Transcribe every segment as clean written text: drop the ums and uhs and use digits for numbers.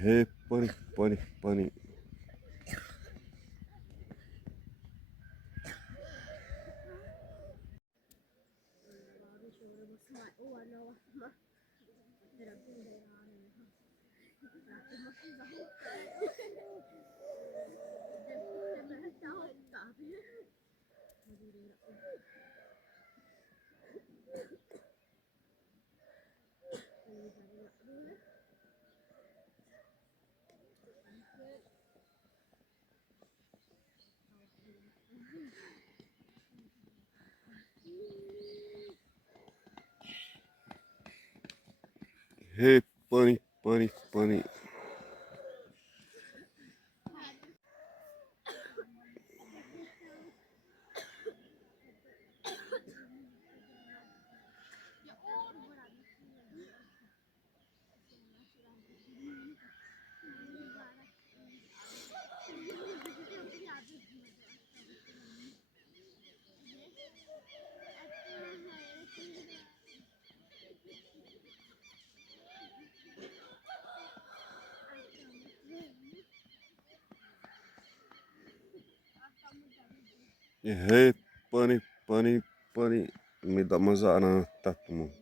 Hey, bunny, bunny, bunny. Hey, bunny, bunny, bunny. Hey, bunny, bunny, bunny. Me dá uma zara, tá tomando.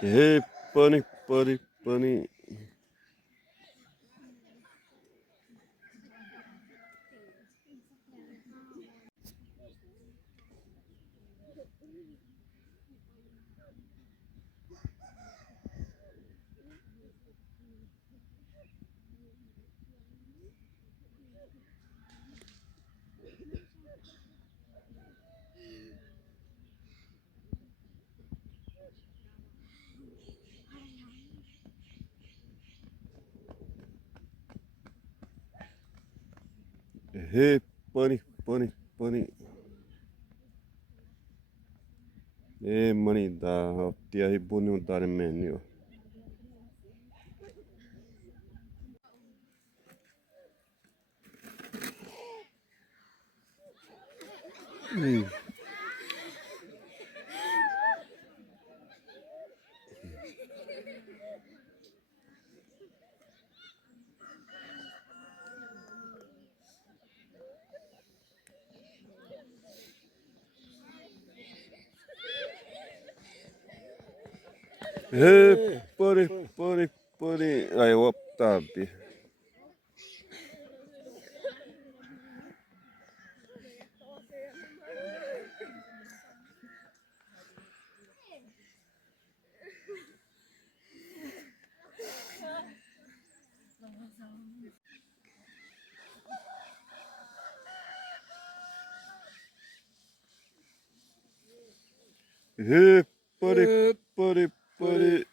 Hey, bunny, bunny, bunny. Hey, bunny, bunny, bunny. Hey, money da. Tia hi bunny udare menu. Hey, bunny, bunny, bunny. Aí, ó, tá, bi. Hey, buddy, buddy, buddy.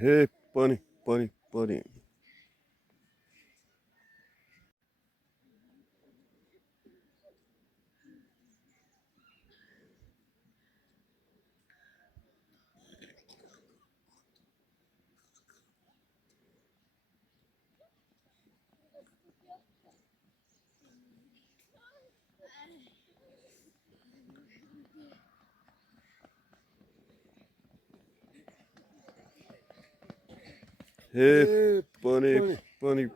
Hey, bunny, bunny, bunny. Hey, bunny, bunny.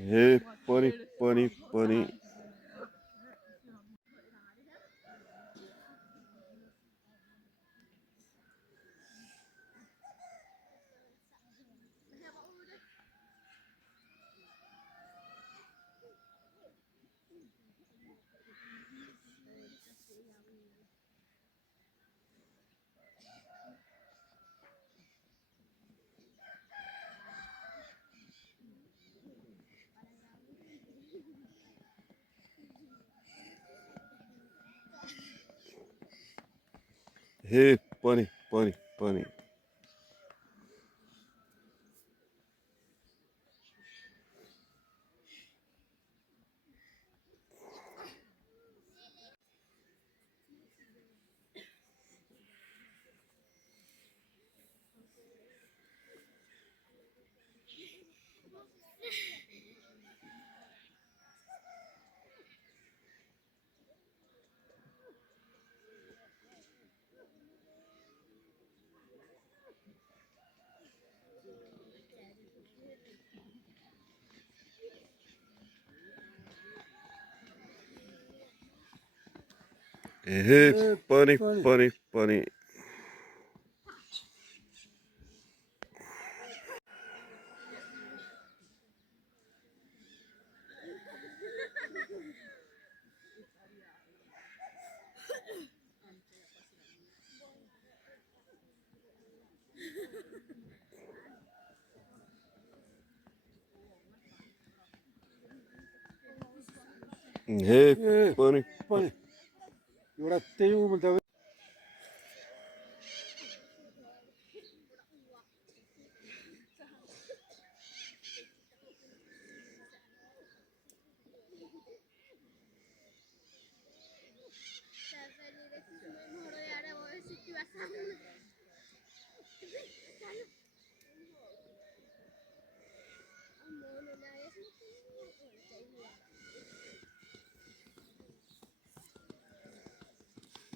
Hey, bunny, bunny, bunny. Hey, bunny, bunny, bunny. Hey, bunny, bunny, bunny. Hey, bunny, bunny.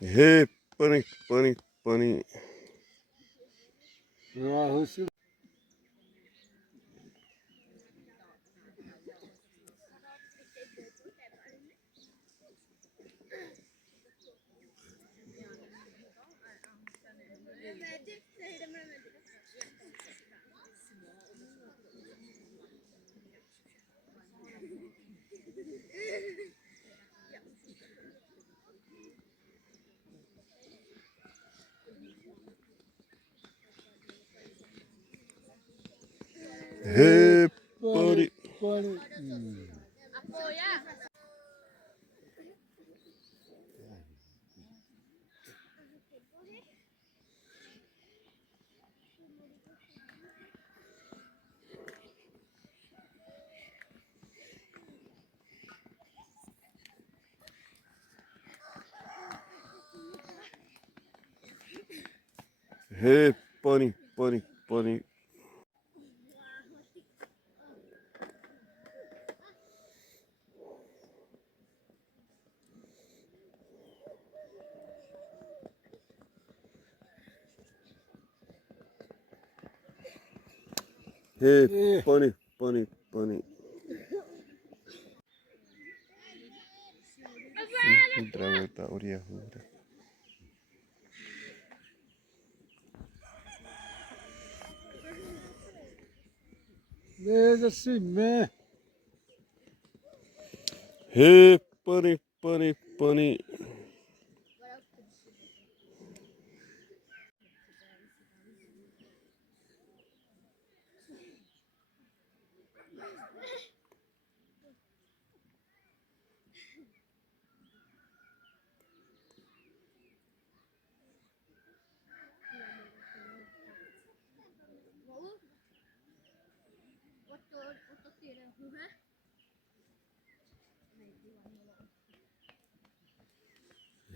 Hey, bunny, bunny, bunny. Hey, buddy. Hey, bunny, bunny, bunny. Hey, bunny, bunny, bunny. Drawta uria hura. There's a cement. Hey, bunny, bunny, bunny.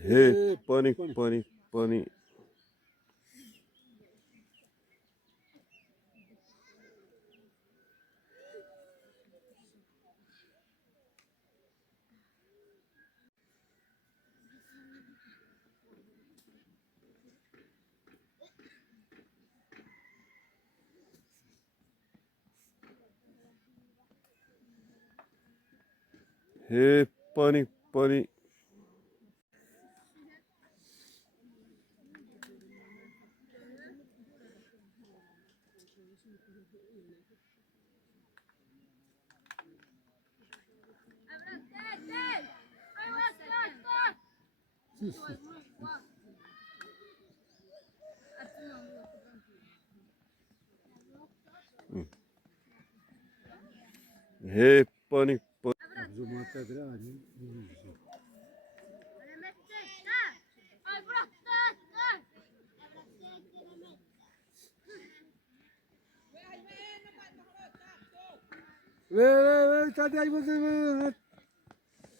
Hey, bunny, bunny, bunny. Hey, bunny, bunny. Hey, bunny, bunny.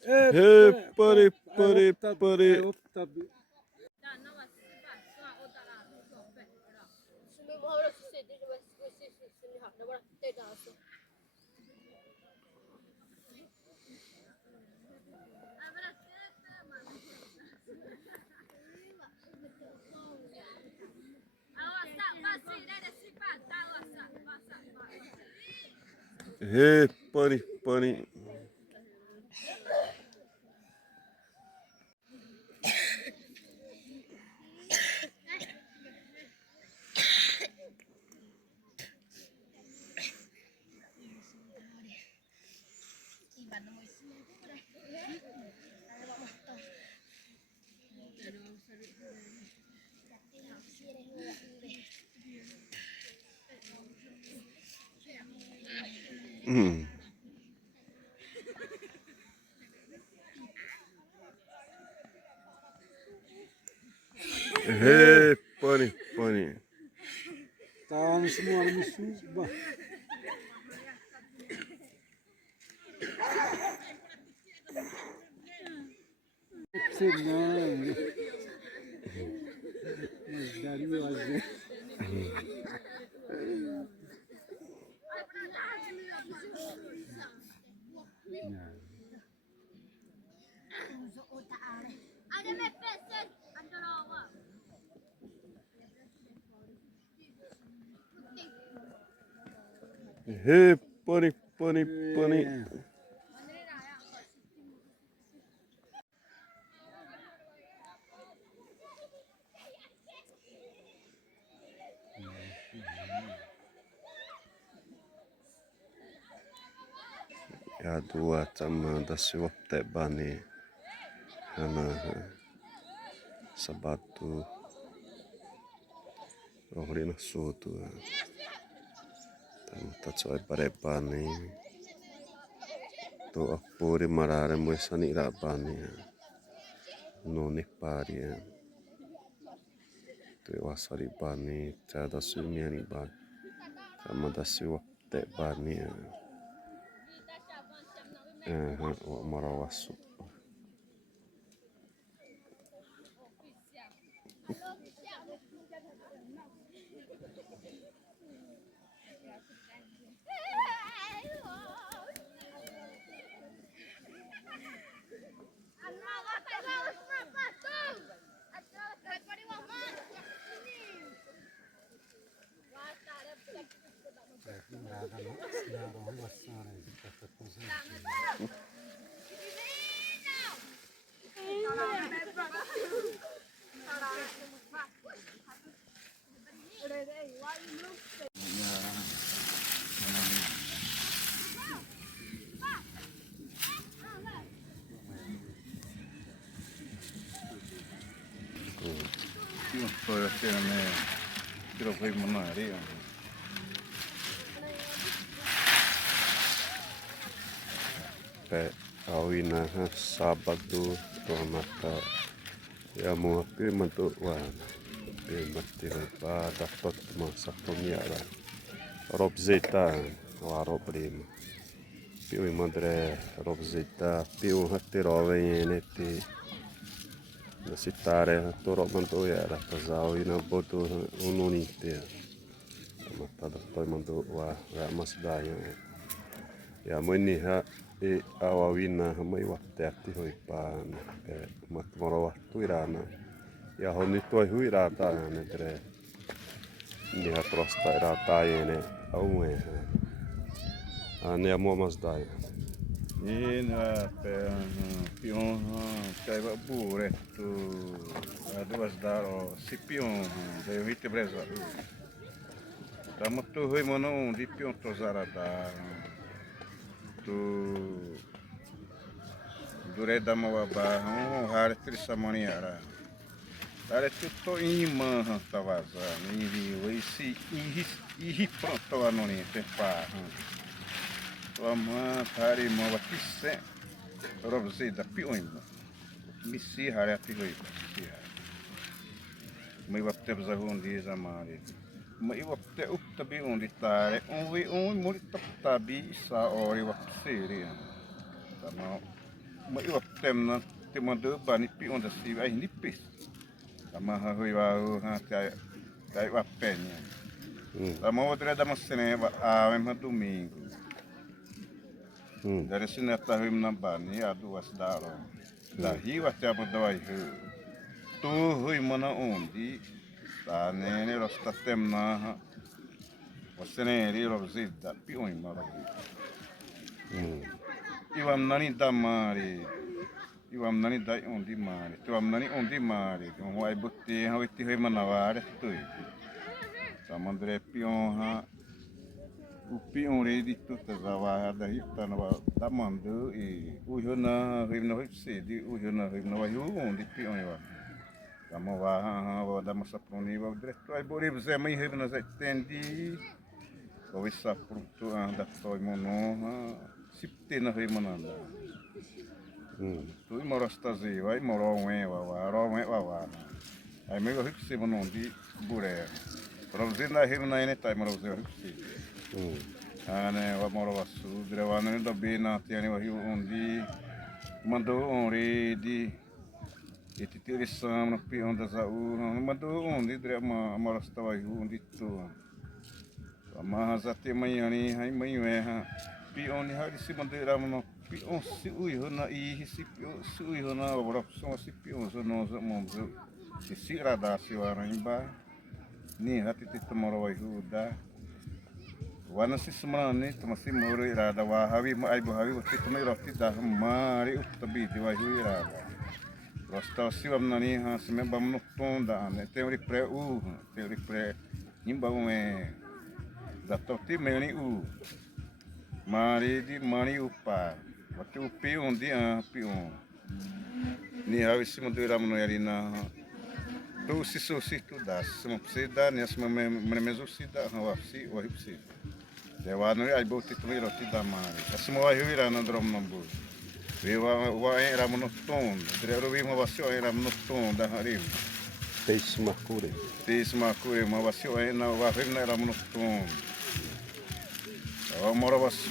Hey, bunny, bunny, bunny. Hey, bunny, bunny. Hey, bunny, bunny. Tahan semua musuh. Cement. Mas dari wajah. Hey, bunny, bunny, bunny. Ja dua sama da siwapte bani. Hana sabatu. Rohrina suutu. Tämä tatsoi pare bani. Tuo appuri marare muissani ira bani. Noni pari. Tuo wasari bani. Tada sumiani bani. Sama da siwapte bani. Wa marawasu. foi aqui na minha. Tirou foi monaria. Pe awina sábado tuomata ja mua pimantu wana. Pimatti pada totmassa tomiara. Robzita wa robrima. Piu mandre robzita piu hatti rovenetti. Na sitare toro mantu yara tazawina botu ununitte. Matada toimantu wa masdaya. Ja moni ha e awawina mai watteatti hoipaan matmoro tuirana ja honni toi huirata ne tre ni ha trosta era taine aume ane muomas dai Ina pe pion kai va pure tu duas daro si pion de vite breza. Tamoto hui mono di pion to zarada tu dure da mawaba har trisamoni ara. Dare tutto in mano tavaza, ni si i pronto anoni per fa. Lama tari mova kisse robze da pion. Missi har ati hoi. Mai vatte zahundi zamari. Mai vatte upptabi undi tare, on muri tabi sa ori vaksiri. Tama mai vaptemna te mando bani pion da si ai nipis. Tama hoi wa ha tai va penha. Tama outra da maceneva a mesma domingo. Dari sini atas na bani a duas daro. Dahi wa te abodai tu hui mana ondi ta nene rosta temna wasene ri rozida pion mara. Iwam nani damari iwam nani dai ondi mari tuam nani ondi mari con ai butti ha vitti hui manavare tu samandre pion ha o pion re di tutta zava da hitta na damando e ujona rimna hipsi di ujona rimna wa ondi pion wa kamo wa da masaproni wa diretto ai bori ze mai rimna ze tendi o vissa pronto anda toi mono sipte na rimananda. Tu morostazi vai moro wa. Ai mego hipsi monondi bure. Provzina himna ine tai morozi hipsi. Ane wa moro wasu drewana da bina tiani wa undi mando onri di ititiri sam na pi onda za mando undi drema morosta wa undi tu. Ama zate maiani hai maiwe ha pion hari si mandera no pion si uihona I si pion si uihona opção si pion so no so momzo si rada si warimba ni hati tomoro wa huda wana si semani tomasi moro irada wa hawi ai bo hawi ti tomai roti da mari utabi di wa irada rosta si wamnani ha se membam no tonda ane teori pre nimba ume da toti meni mari di mani upa waktu upi undi pion ni hawi si mandura mano yarina tu si so si tu das se precisa dar nessa memezo si da hawasi o hipsi de wa no ai boti tu miro ti da mari asimo wa hira na drom nambu wa era mano ton drero vi ma vasio era mano ton da harim teis makure ma vasio na wa hira era mano ton mora wasu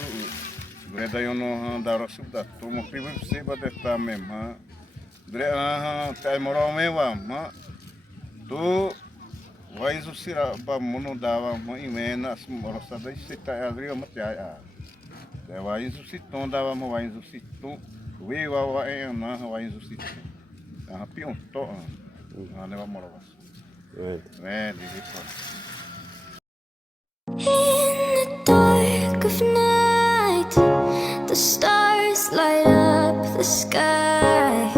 greda yono daro subda to mo pibu se bade ta mema dre tai mora mewa ma to vai susira ba mono dava ma imena as mora sada se ta agrio ma ta a de vai susiton dava mo vai susiton we wa na vai susiton a pion to ne va mora wasu di of night, the stars light up the sky.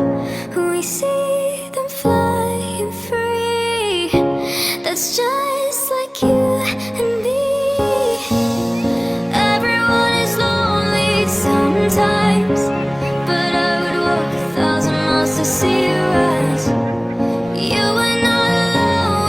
We see them flying free. That's just like you and me. Everyone is lonely sometimes, but I would walk 1,000 miles to see you rise. You were not alone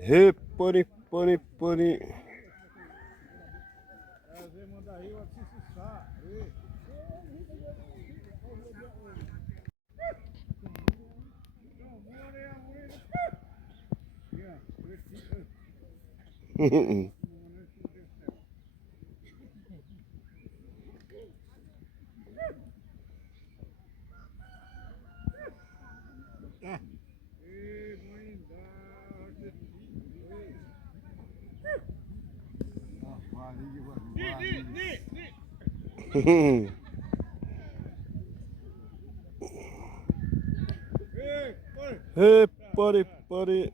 Hipponi, poni, poni. Hipponi, poni.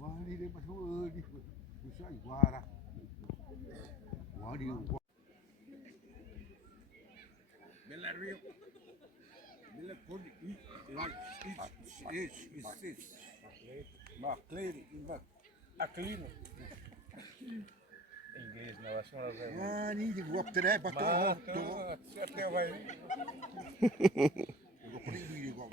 Wali dia masuk di bisa iwara. Wali Bella Rio. Bella Cody. Like is this. Ma clear but a clean. Inglês, não, acho que não é. Wali di waktu dah patut. Siapa yang vai? Kau pergi di kau.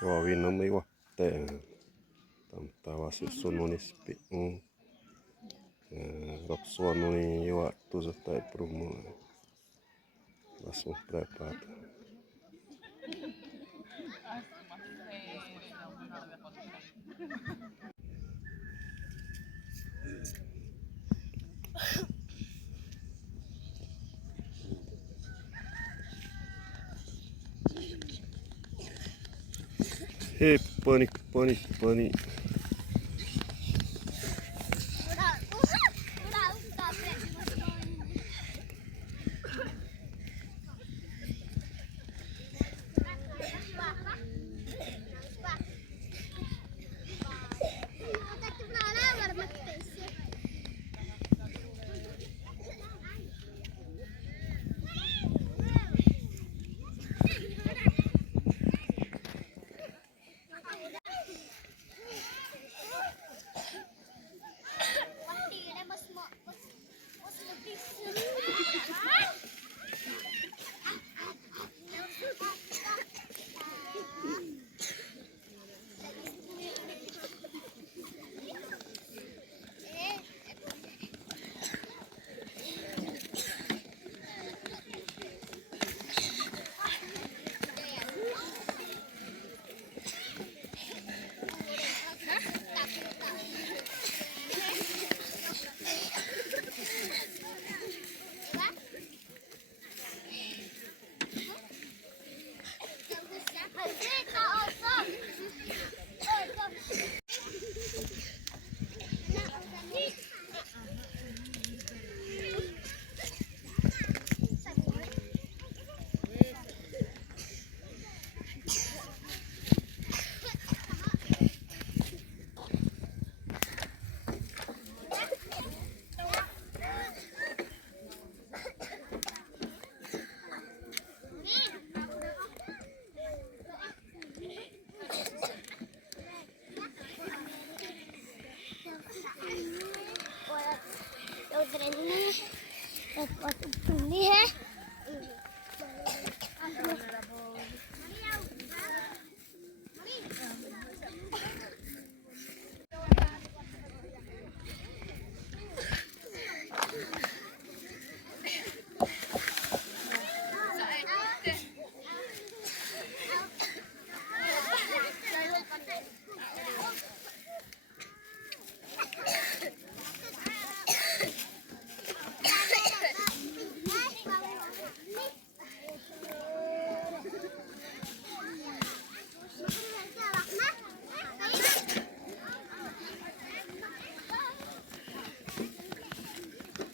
Wah, winami wah teh. Tawa si sunoni spi. Rok suanoni iwa tuzo tai prumo. Langsung prepara. Hey, bunny, bunny, bunny.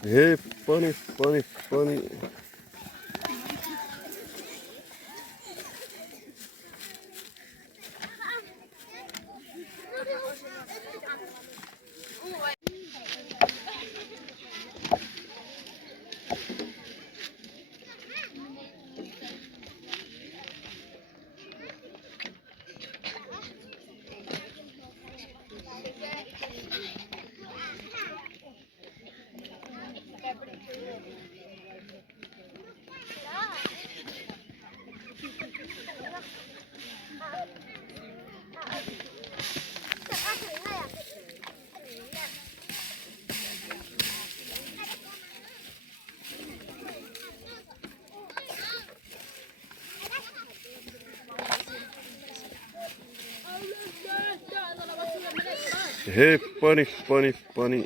Hey, funny, funny, funny. Hey, funny, funny, funny.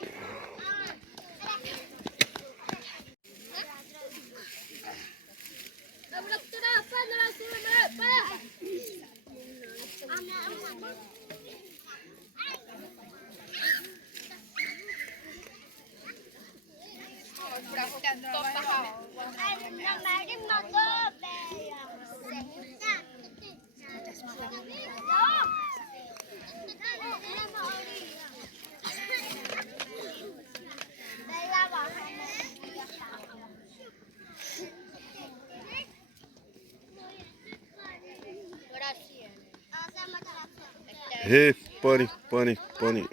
Hey, funny, funny, funny.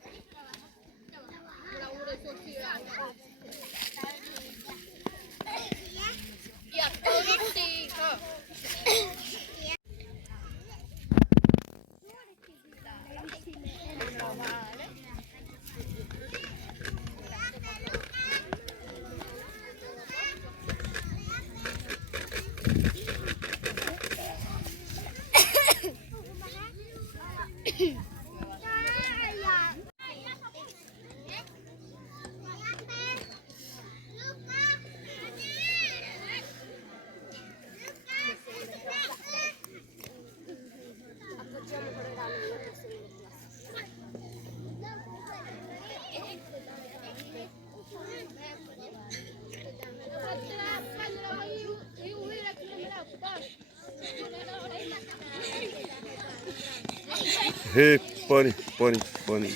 Hey, funny, funny, funny.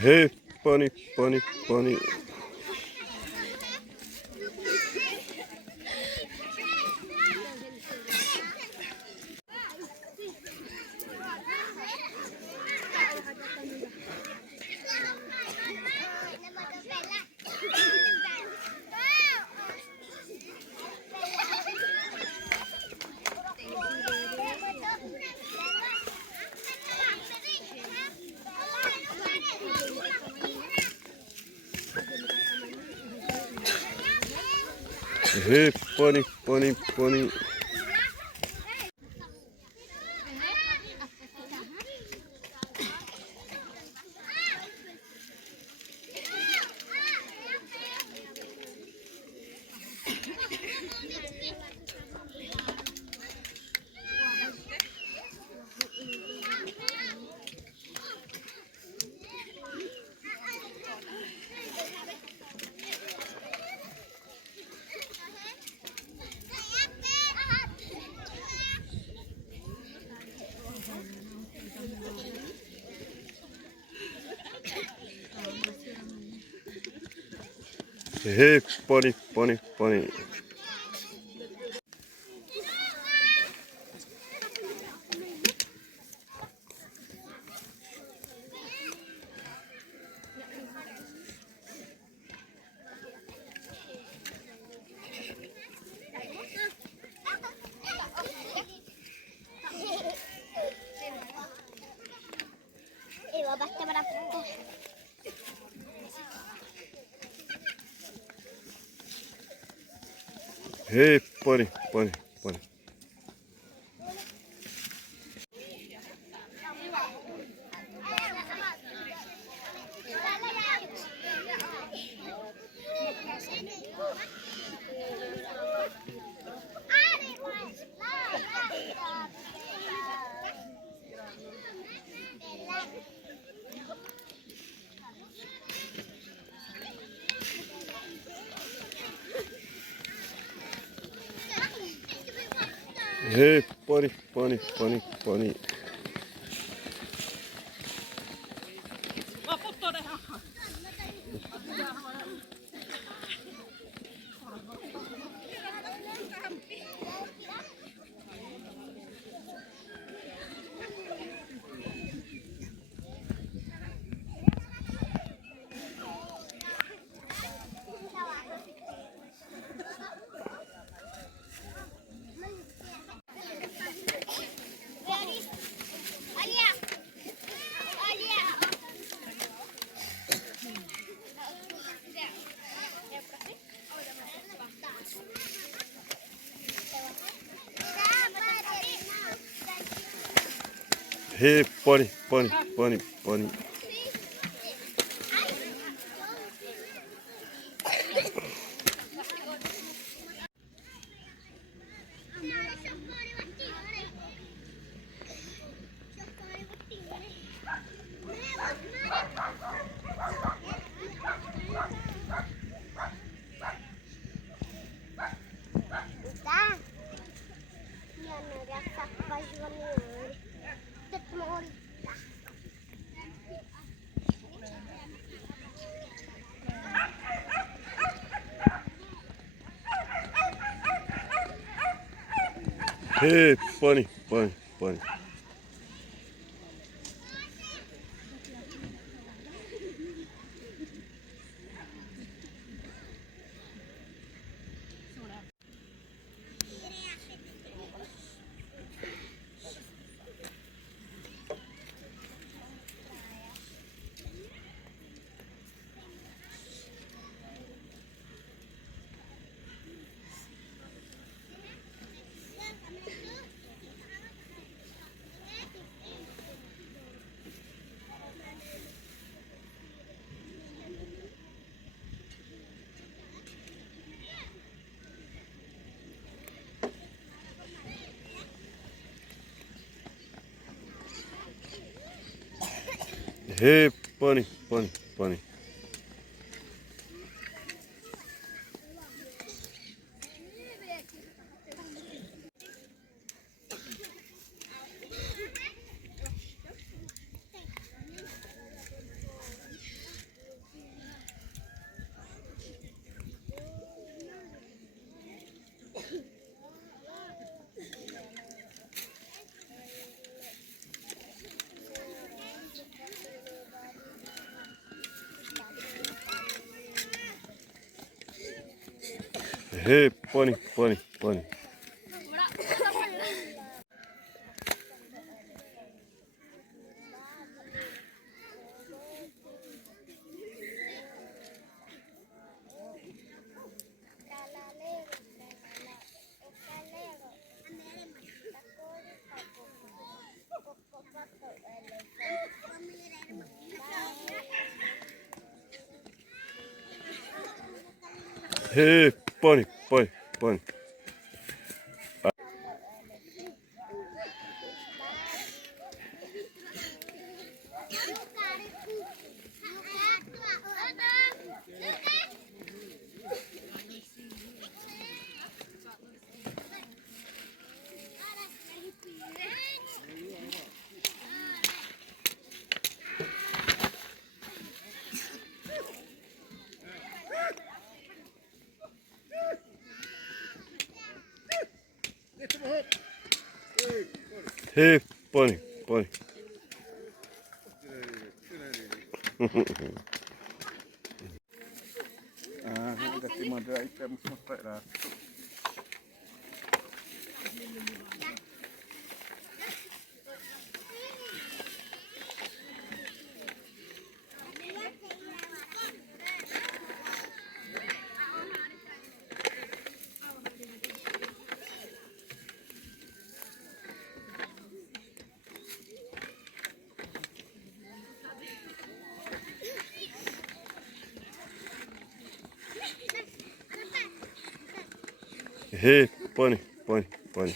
Hey, bunny, bunny, bunny. Hey, bunny, bunny, bunny. Hey, bunny, bunny, bunny. Hey, bunny, bunny, bunny. Hey, bunny, bunny, bunny, bunny. Hey, bunny, bunny, bunny, bunny. Hey, bunny, bunny, bunny. हे पाणी पाणी पाणी. हे पाणी पाणी पाणी. हे पाणी पाणी पाणी. हे पाणी पाणी. Daqui mandar aí temos uma pedaço. हे पाणी पाणी पाणी.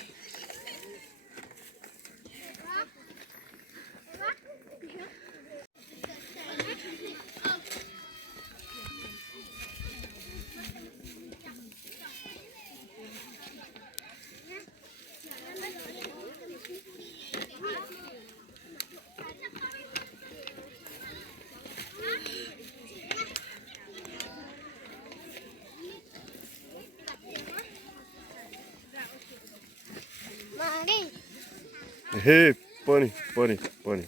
हे पाणी पाणी पाणी.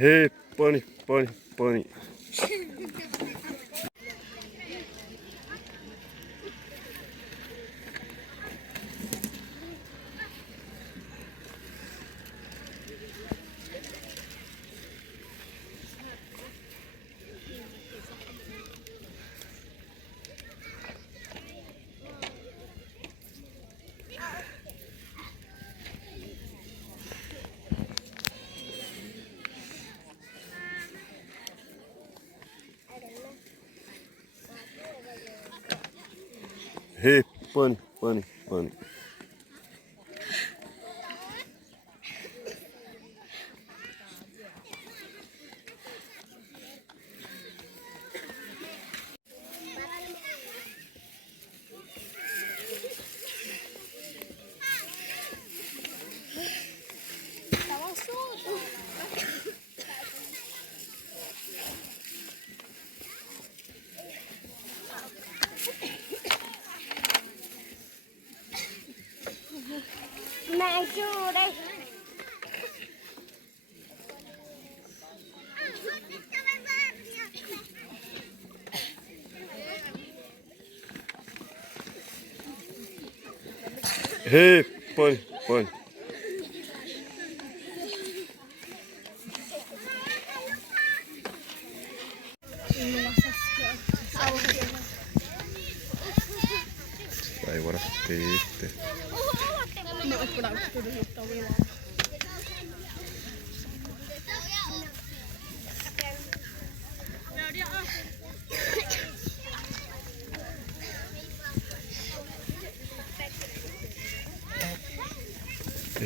हे पाणी पाणी पाणी. हे पाणी पाणी पाणी. Mẹ chưa đây. Hei, põe, põe. Ei voida kiittää.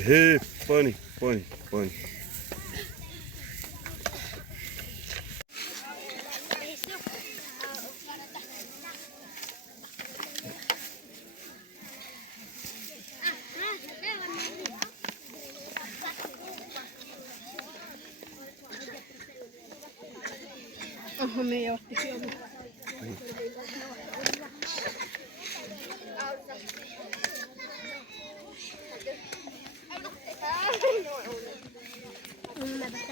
Hei, põe, põe, põe.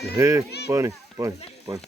Hei, põe, põe, põe.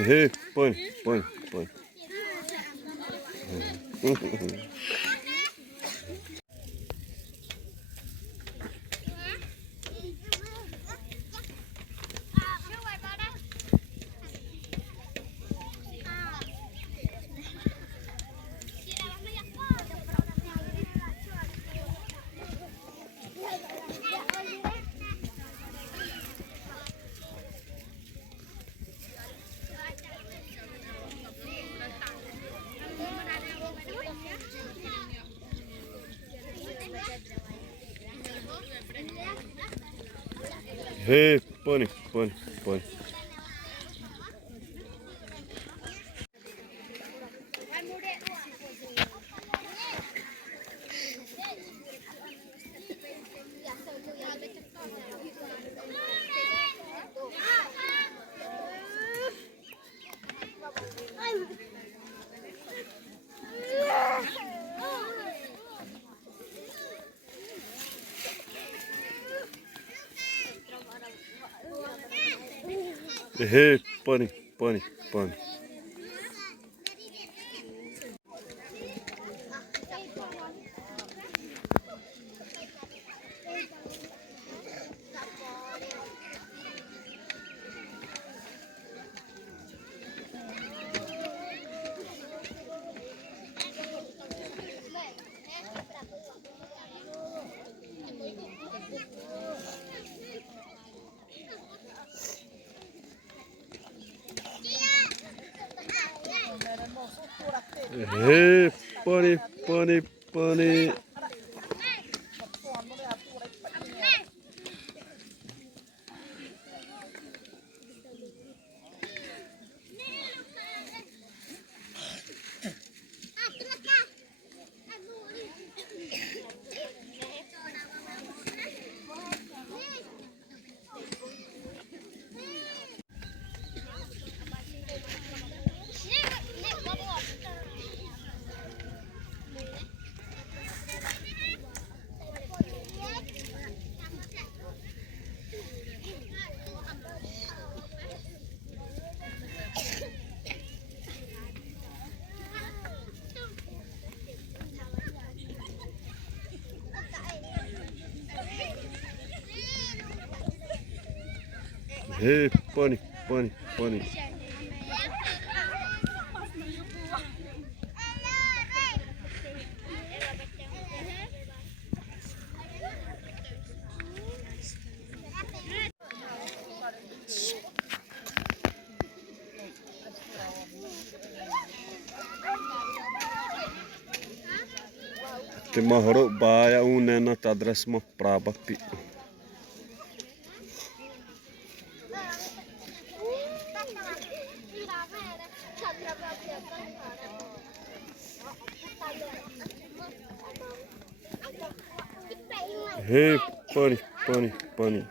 Hei, põe, põe, põe. Hei, põe, põe, põe. Hei, põe, põe, põe. Hei, põe, põe, põe. Hei, põe, põe, põe. Te mahoro baia unena tadresmo prabapi. Hey, bunny, bunny, bunny.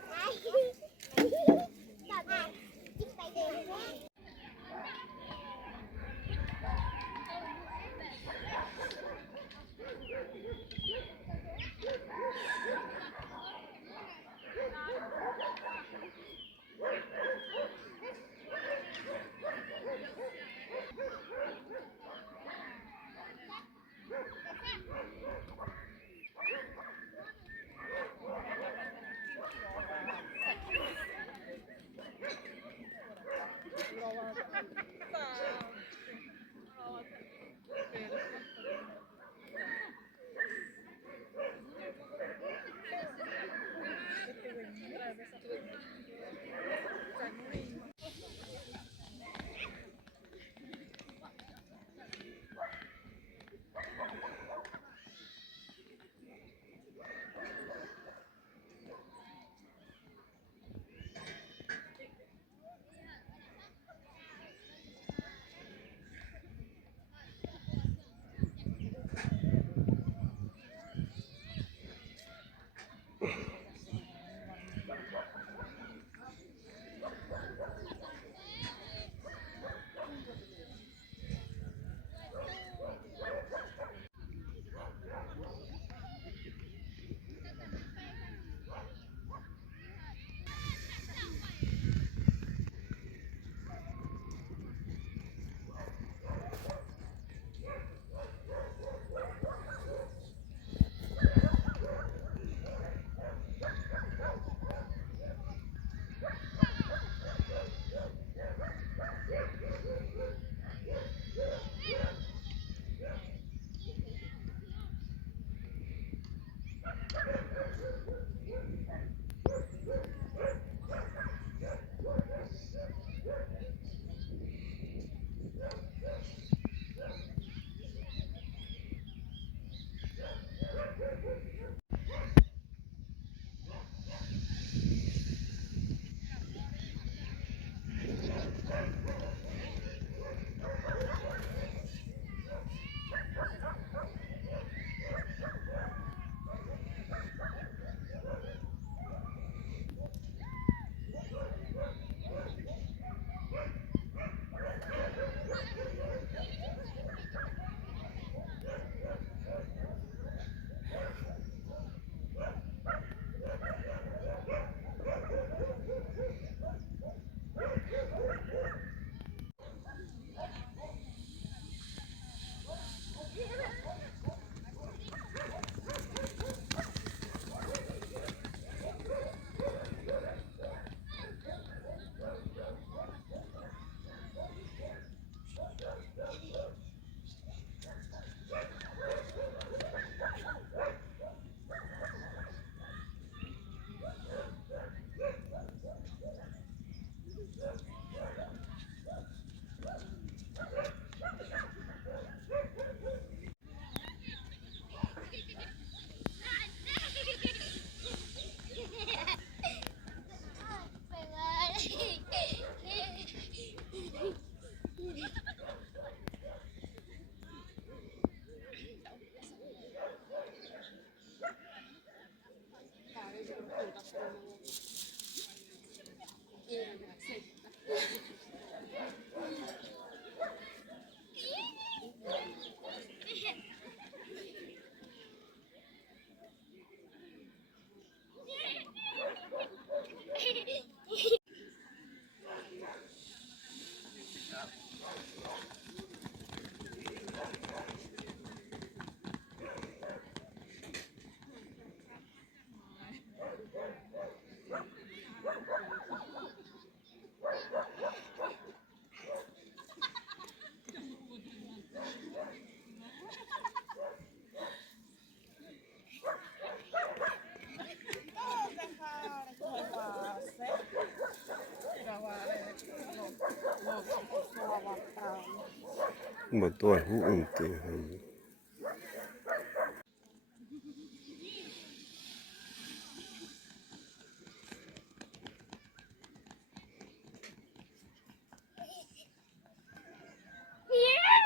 Mà tôi hú tiền. Yeah.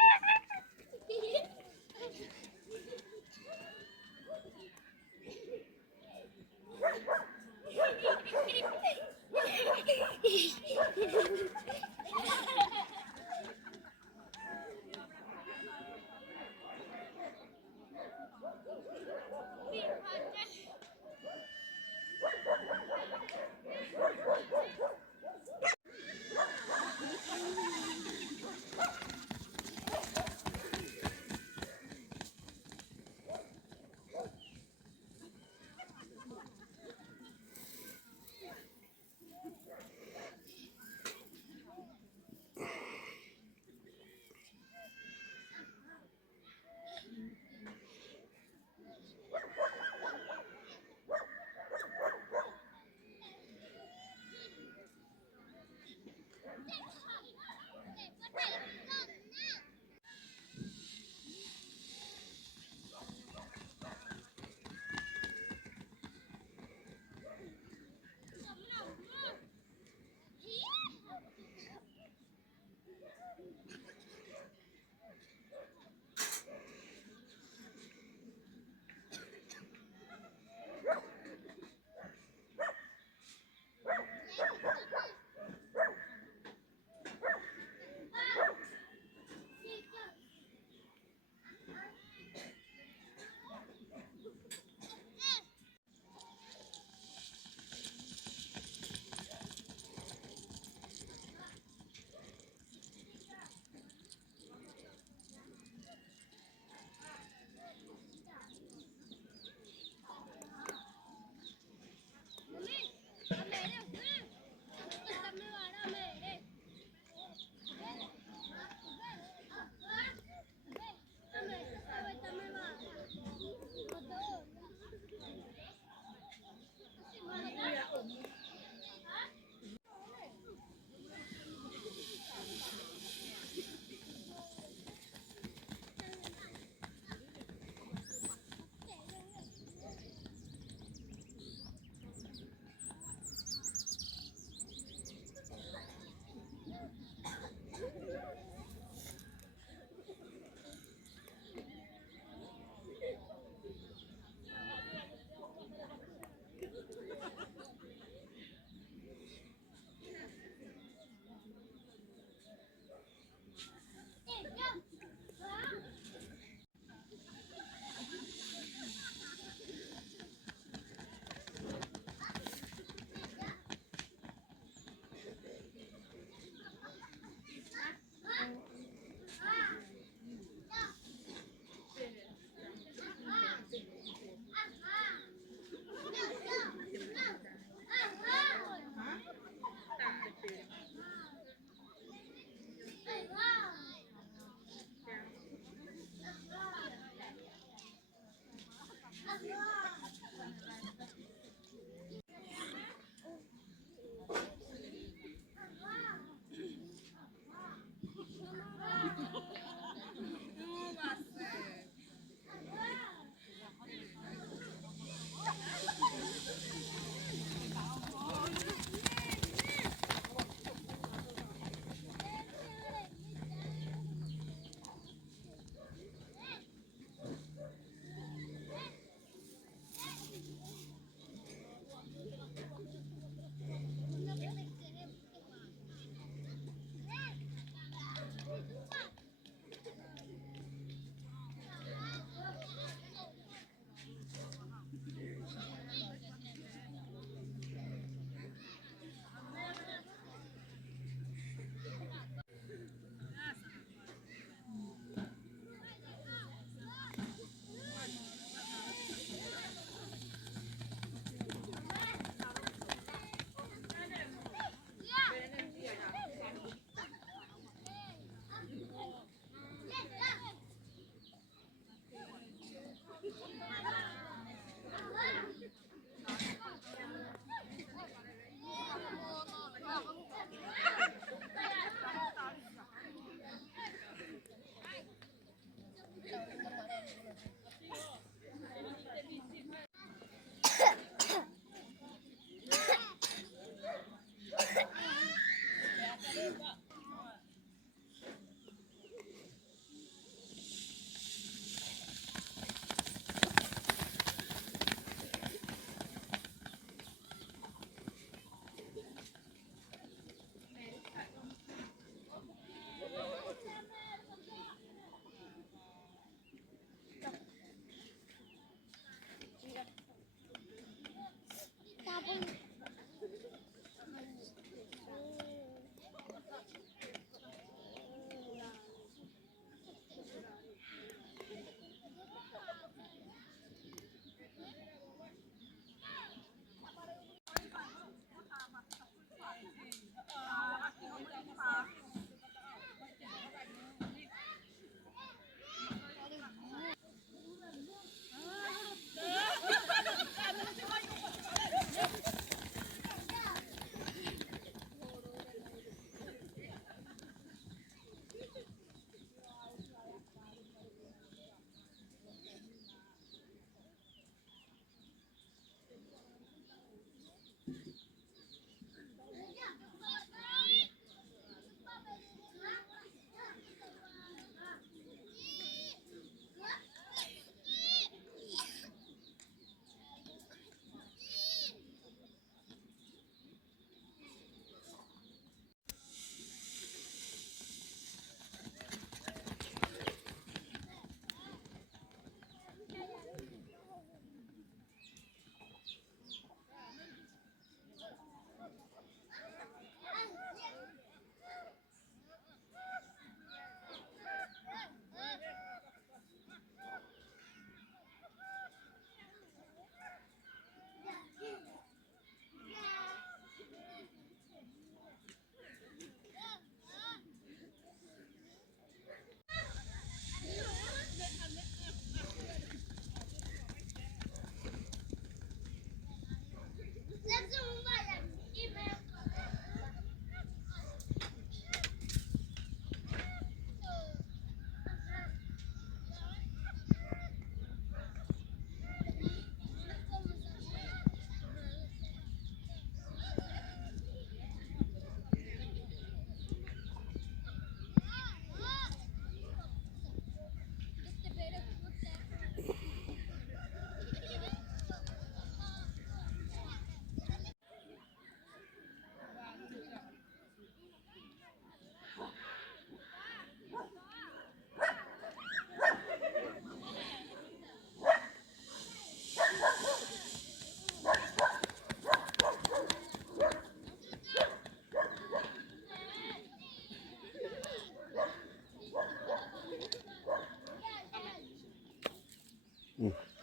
Mm.